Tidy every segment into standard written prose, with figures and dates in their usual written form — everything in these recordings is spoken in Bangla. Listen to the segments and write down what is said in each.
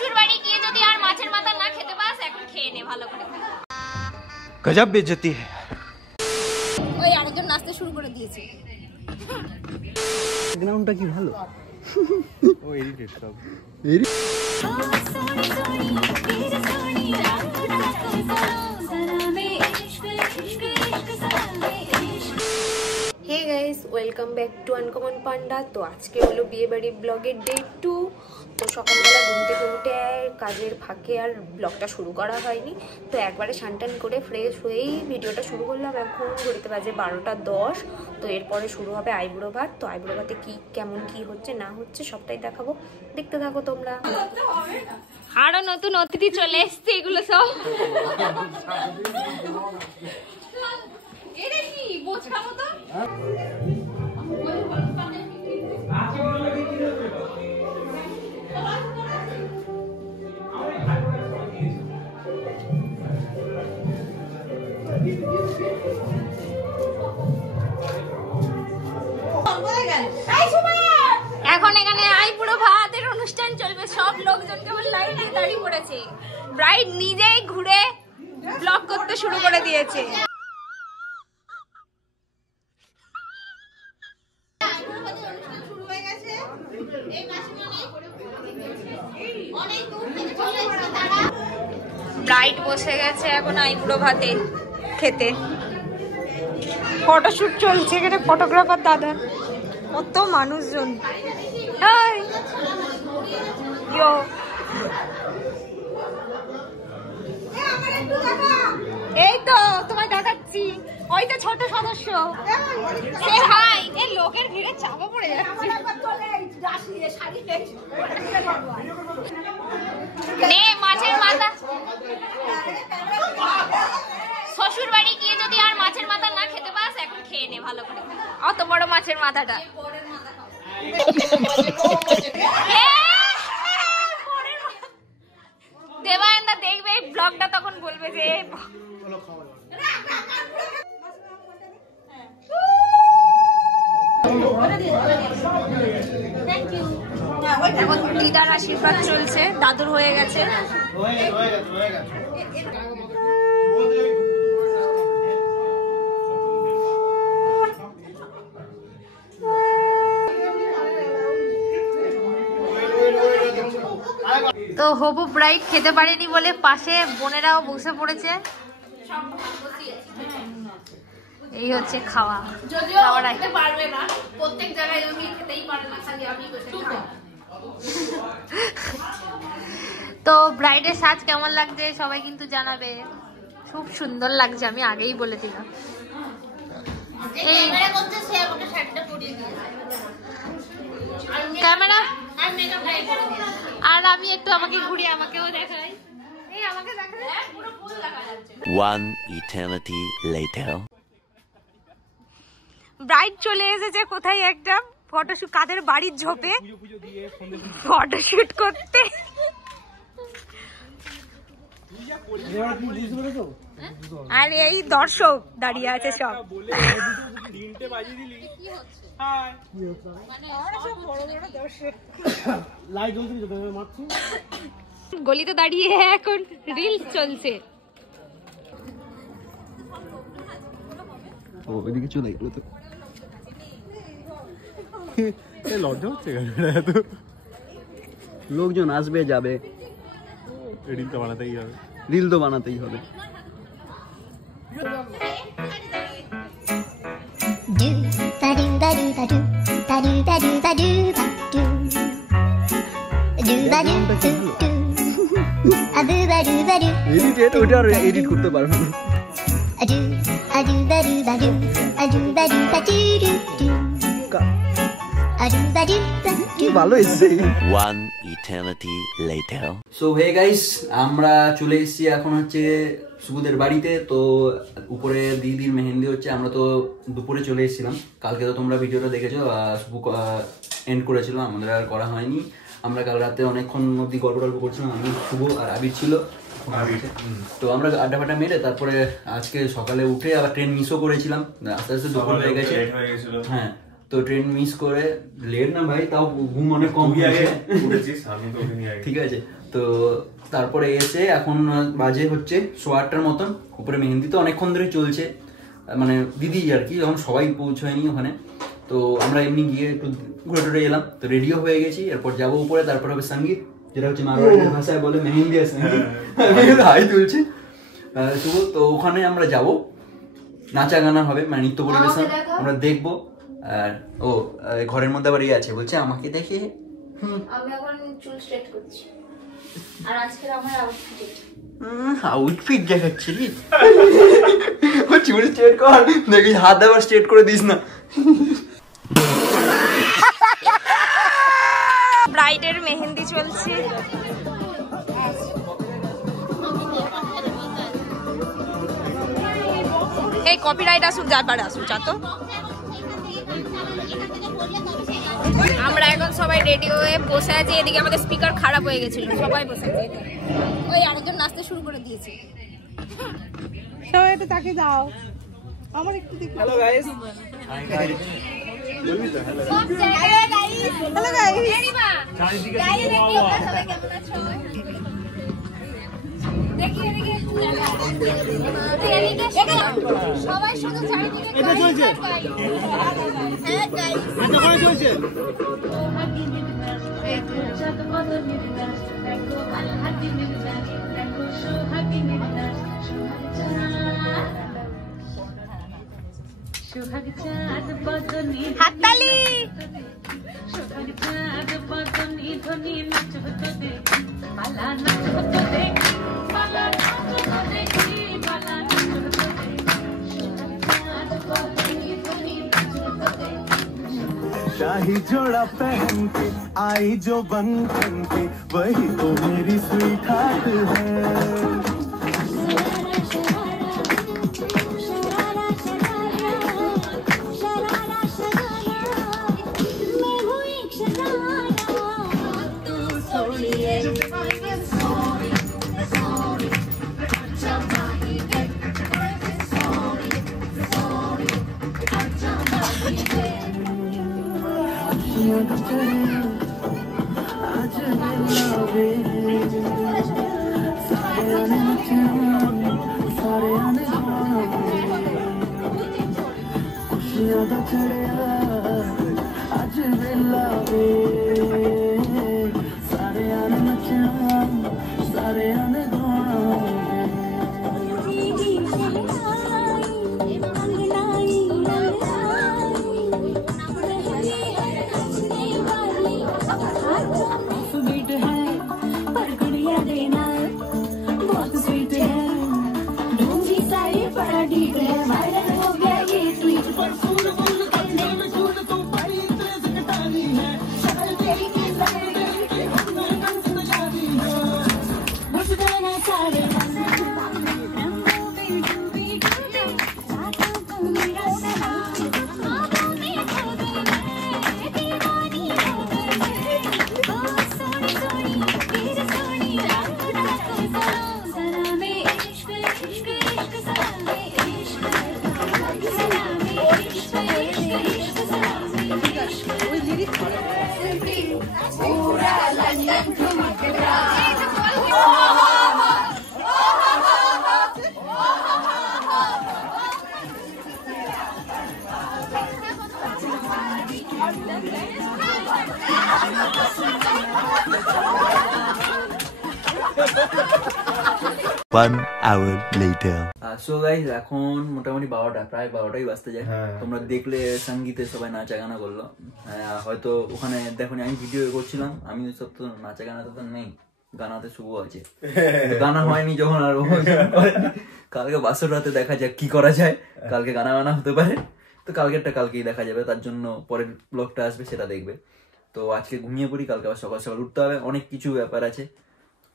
শ্বশুর বাড়ি গিয়ে যদি আর মাছের মাথা না খেতে পাস এখন খেয়ে নে ভালো করে। গজব বেইজ্জতি है। ওই আরেকজন নাচতে শুরু করে দিয়েছে। ব্যাকগ্রাউন্ডটা কি ভালো। ও এডিটেড সব। Hey guys, welcome back to Uncommon Panda। তো আজকে হলো বিয়ে বাড়ি ব্লগের ডে 2। তো সকালবেলা ঘুম থেকে উঠে কাজের ফাঁকে আর ব্লগটা শুরু করা হয়নি। তো একবারে সানটান করে ফ্রেশ হয়েই ভিডিওটা শুরু করলাম। এখন ঘড়িতে বাজে 12:10। তো এরপরে শুরু হবে আইবুড়ো ভাত। তো আইবুড়ো ভাতে কি কেমন কি হচ্ছে না হচ্ছে সবটাই দেখাবো, দেখতে থাকো তোমরা। আরো নতুন অতিথি চলে এসছে, এগুলো সব এখন এখানে আইবুড়ো ভাতের অনুষ্ঠান চলবে। সব লোকজন কেবল লাইন দিয়ে দাঁড়িয়ে পড়েছে। ব্রাইড নিজেই ঘুরে ব্লগ করতে শুরু করে দিয়েছে। ব্রাইড বসে গেছে এখন আইবুড়ো ভাতে খেতে। ফটোশুট চলছে এখানে, ফটোগ্রাফার দাদা, কত মানুষজন। এই তো তোমায় দেখাচ্ছি, ওই তো ছোট সদস্য। ভাই এই লোকের ভিড়ে চাপা পড়ে যাচ্ছে। নে মাছের মাথা। শ্বশুর বাড়ি গিয়ে যদি আর মাছের মাথা না খেতে পাস এখন খেয়ে নে ভালো করে। অত বড় মাছের মাথাটা দেবায়নদা দেখবে এই ব্লগটা, তখন বলবে যে এখন দিদার আশীর্বাদ চলছে, দাদুর হয়ে গেছে। তো হবু ব্রাইড খেতে পারেনি বলে পাশে বোনেরাও বসে পড়েছে। এই হচ্ছে খাওয়া। তো ব্রাইডের সাজ কেমন লাগছে সবাই কিন্তু জানাবে। খুব সুন্দর লাগছে, আমি আগেই বলে দিলাম। ক্যামেরা আর আমি একটু আমাকে ঘুরিয়ে আমাকেও দেখাই। এই আমাকে দেখাই। One eternity later. ব্রাইড চলে এসেছে কোথায় একটা ফটোশুট, কাদের বাড়ির ঝোপে ফটোশুট করতে। আর এই দর্শক দাঁড়িয়ে আছে সব। গলিতে দাঁড়িয়ে এখন রিলস চলছে। ওইদিকে চলে গেল তো লজ্জা হচ্ছে। লোকজন আসবে যাবে, রিল তো বানাতেই হবে, রিল তো বানাতেই হবে। ওটা এডিট করতে পারবো না। ভালো এসেছে। One eternity later. So hey guys, আমরা চলে এসেছি এখন হচ্ছে শুভদের বাড়িতে। তো উপরে দিদির মেহেন্দি হচ্ছে। আমরা তো দুপুরে চলে এসেছিলাম, কালকে তো তোমরা ভিডিওটা দেখেছো, শুভ এন্ড করেছিল, আমাদের আর করা হয়নি। আমরা কাল রাতে অনেকক্ষণ অব্দি গল্প করছিলাম, আমি শুভ আর আবির ছিল। তো আমরা আড্ডা ফাড্ডা মেরে তারপরে আজকে সকালে উঠে আবার ট্রেন মিসও করেছিলাম, আস্তে আস্তে দুপুর হয়ে গেছে। হ্যাঁ, তো ট্রেন মিস করে লেট না ভাই, তাও ঘুম অনেক কম। ঠিক আছে, তো তারপরে এসে এখন বাজে হচ্ছে 8:15 মতন। উপরে মেহেন্দি তো অনেকক্ষণ ধরে চলছে, মানে দিদি আর কি, যখন সবাই পৌঁছয়নি ওখানে, তো আমরা এমনি গিয়ে একটু ঘুরে টুরে এলাম। তো রেডিও হয়ে গেছি, এরপর যাবো উপরে, তারপর হবে সঙ্গীত, যেটা হচ্ছে মারোয়াড়ির ভাষায় বলে মেহেন্দি আর সঙ্গীত। হাই তুলছে শুভ। তো ওখানে আমরা যাব, নাচা গানা হবে, মানে নৃত্য পরিবেশন আমরা দেখবো। আর ও ঘরের মধ্যে আবার ইয়ে আছে, বলছে আমাকে দেখে আমি এখন চুল স্ট্রেট করছি, আর আজকের আমার আউটফিট দেখাচ্ছি রে। ও চুল স্ট্রেট কর, দেখিস হাত আবার স্ট্রেট করে দিস না। ব্রাইডের মেহেন্দি চলছে। এই কপিরাইট আসুক, যাবার আসুক, যা তো। আমরা এখন সবাই রেডি হয়ে বসে আছি। এদিকে আমাদের স্পিকার খারাপ হয়ে গেছিল, সবাই বসে আছে। ওই আরেকজন নাচতে শুরু করে দিয়েছে। সবাই একটু তাকিয়ে দাও, আমার একটু দেখি। হ্যালো গাইস, হাই গাইস, বলবি তো হ্যালো গাইস, হ্যালো গাইস, চারিদিকে সবাই কেমন আছো? দেখি এদিকে সবাই শুধু চারিদিকে এটা চলছে। হ্যাঁ গাইস, এটা কোন চলছে? হাততালি। शाही जोड़ा पहन के आई जो बंधन के, वही तो मेरी स्वीट हार्ट है। One hour later. So guys এখন মোটামুটি 12টা, প্রায় 12টাই বাজতে যায়। তোমরা দেখলে সঙ্গীতে সবাই নাচা গানা করলো। হয়তো ওখানে দেখো আমি ভিডিও করছিলাম, আমি সব তো নাচা গানাতে তো নেই, গানাতে শুভ আছে, গানা হয়নি যখন। আর কালকে বাসর রাতে দেখা যাক কি করা যায়, কালকে গানা গানা হতে পারে। তো কালকেরটা কালকেই দেখা যাবে, তার জন্য পরের ব্লগটা আসবে সেটা দেখবে। তো আজকে ঘুমিয়ে পড়ি, কালকে আবার সকাল সকাল উঠতে হবে, অনেক কিছু ব্যাপার আছে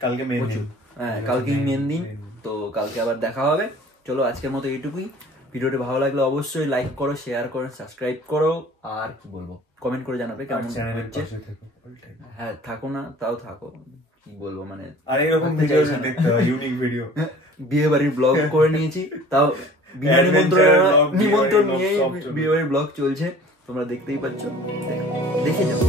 কালকে মেন দিন। হ্যাঁ কালকেই মেন দিন, তো কালকে আবার দেখা হবে। চলো আজকের মতো এইটুকুই। ভিডিওটি ভালো লাগলে অবশ্যই লাইক করো, শেয়ার করো, সাবস্ক্রাইব করো, আর কি বলবো কমেন্ট করে জানাবে কেমন হচ্ছে। হ্যাঁ থাকো না তাও থাকো, কি বলবো মানে আর এরকম ভিডিও দেখতে হয়, ইউনিক ভিডিও। বিয়ে বাড়ির ব্লগ করে নিয়েছি, তাও বিনা নিমন্ত্রণ নিয়ে বিয়ে বাড়ির ব্লগ চলছে, তোমরা দেখতেই পাচ্ছ, দেখে যাও।